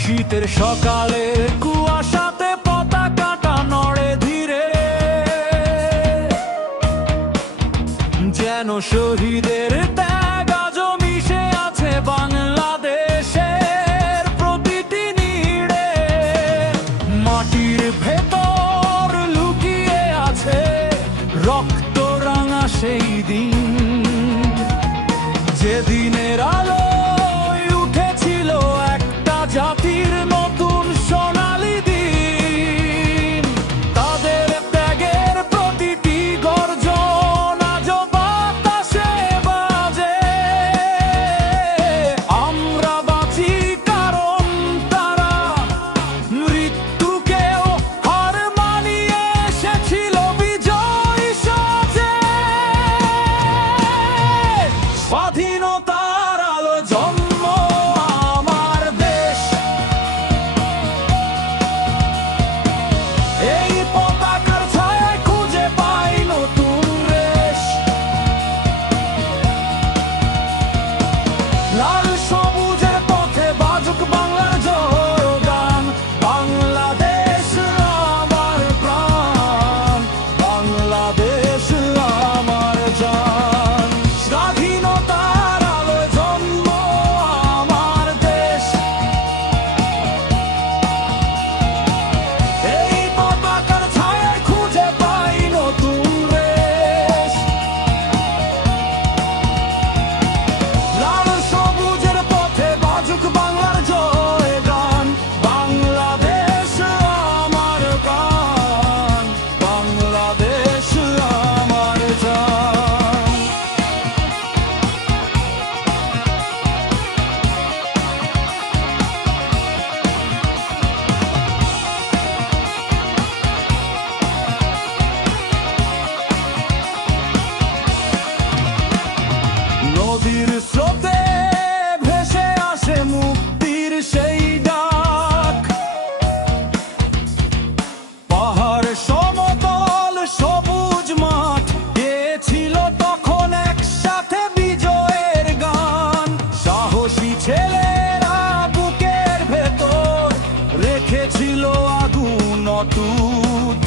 শীতের সকালে কুয়াশাতে পতাকাটা নড়ে ধীরে, যেন শহীদের ত্যাগ আজও মিশে আছে বাংলাদেশের প্রতিটি নীড়ে। মাটির ভেতর লুকিয়ে আছে রক্ত রাঙা সেই দিন, যেদিনের আলো উঠেছিল একটা জাতির নতুন সোনালী দিন। তাদের ত্যাগের প্রতিটি গর্জন আজও বাতাসে বাজে। আমরা বাঁচি কারণ তারা মৃত্যুকেও হার মানিয়ে এসেছিল বিজয় সাজে। স্বাধীনতার আলো জন্ম আমার দেশ, এই পতাকার ছায়ায় খুঁজে পাই নতুন রেশ। লাল সবুজের পথে বাজুক বাংলার জয়গান। বাংলাদেশ আমার প্রাণ, বাংলাদেশ আমার জান। স্বাধীনতার আলো জন্ম আমার দেশ, এই পতাকার ছায়ায় খুঁজে পাই নতুন রেশ। লাল সবুজের পথে বাজুক বাংলার জয়গান। বাংলাদেশ আমার প্রাণ, বাংলাদেশ আমার জান। নদীর স্রোতে ভেসে আসে মুক্তির সেই ডাক। পাহাড় সমতল সবুজ মাঠ গেয়েছিল তখন একসাথে বিজয়ের গান। সাহসী ছেলেরা বুকের ভেতর রেখেছিল আগুন অটুট।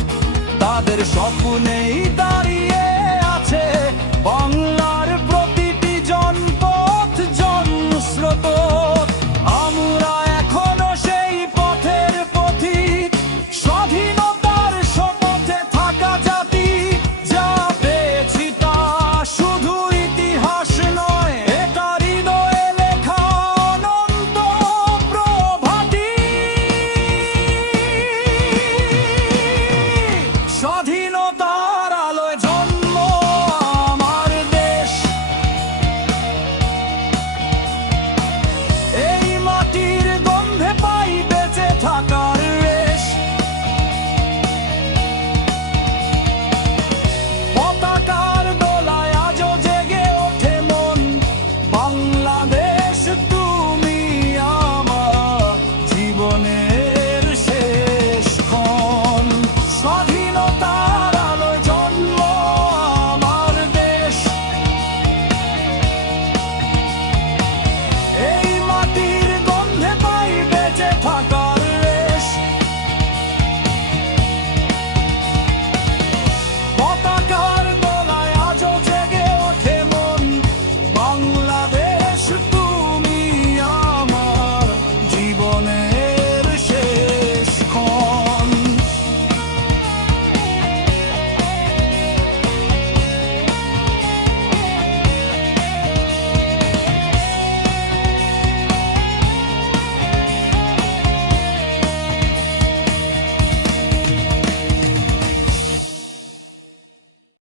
তাদের স্বপ্নেই দাঁড়িয়ে আছে